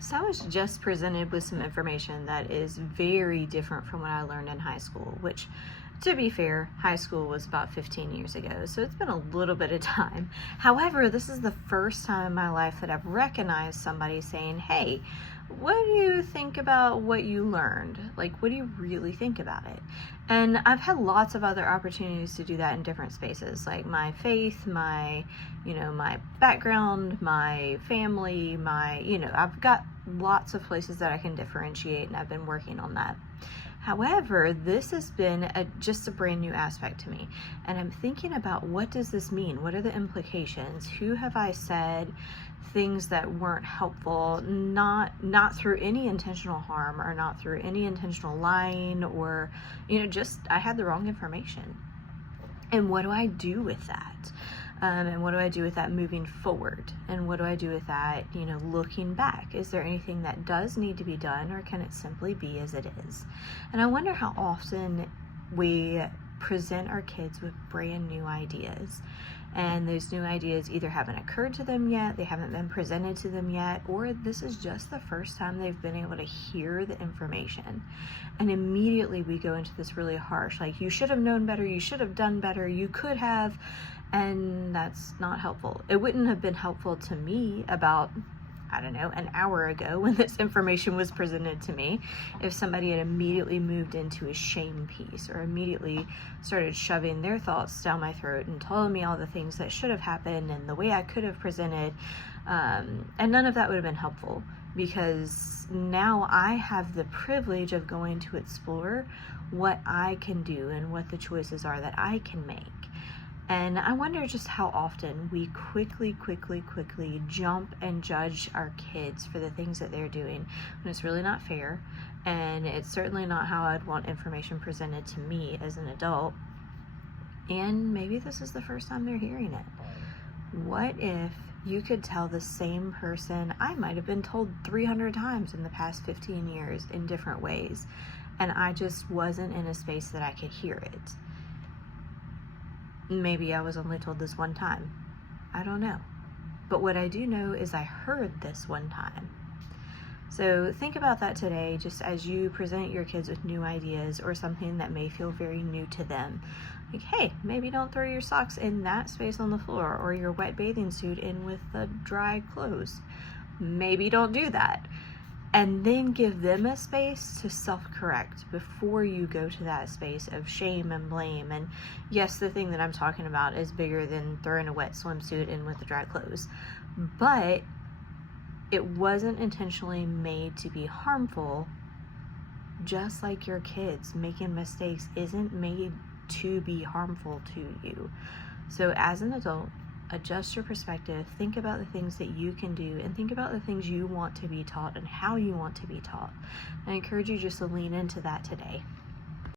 So I was just presented with some information that is very different from what I learned in high school, which, to be fair, high school was about 15 years ago, so it's been a little bit of time. However, this is the first time in my life that I've recognized somebody saying, hey, what do you think about what you learned? Like, what do you really think about it? And I've had lots of other opportunities to do that in different spaces, like my faith, my background, my family, I've got lots of places that I can differentiate, and I've been working on that. However, this has been just a brand new aspect to me, and I'm thinking about, what does this mean? What are the implications? Who have I said things that weren't helpful, not through any intentional harm or not through any intentional lying, or just I had the wrong information? And what do I do with that? And what do I do with that moving forward? And what do I do with that, looking back? Is there anything that does need to be done, or can it simply be as it is? And I wonder how often we present our kids with brand new ideas. And those new ideas either haven't occurred to them yet, they haven't been presented to them yet, or this is just the first time they've been able to hear the information. And immediately we go into this really harsh, like, you should have known better, you should have done better, you could have, and that's not helpful. It wouldn't have been helpful to me about, I don't know, an hour ago when this information was presented to me, if somebody had immediately moved into a shame piece or immediately started shoving their thoughts down my throat and telling me all the things that should have happened and the way I could have presented. And none of that would have been helpful, because now I have the privilege of going to explore what I can do and what the choices are that I can make. And I wonder just how often we quickly jump and judge our kids for the things that they're doing when it's really not fair, and it's certainly not how I'd want information presented to me as an adult. And maybe this is the first time they're hearing it. What if you could tell the same person I might have been told 300 times in the past 15 years in different ways, and I just wasn't in a space that I could hear it? Maybe I was only told this one time. I don't know. But what I do know is I heard this one time. So think about that today, just as you present your kids with new ideas or something that may feel very new to them. Like, hey, maybe don't throw your socks in that space on the floor, or your wet bathing suit in with the dry clothes. Maybe don't do that. And then give them a space to self-correct before you go to that space of shame and blame. And yes, the thing that I'm talking about is bigger than throwing a wet swimsuit in with the dry clothes, but it wasn't intentionally made to be harmful. Just like your kids, making mistakes isn't made to be harmful to you. So as an adult, adjust your perspective, think about the things that you can do, and think about the things you want to be taught and how you want to be taught. I encourage you just to lean into that today.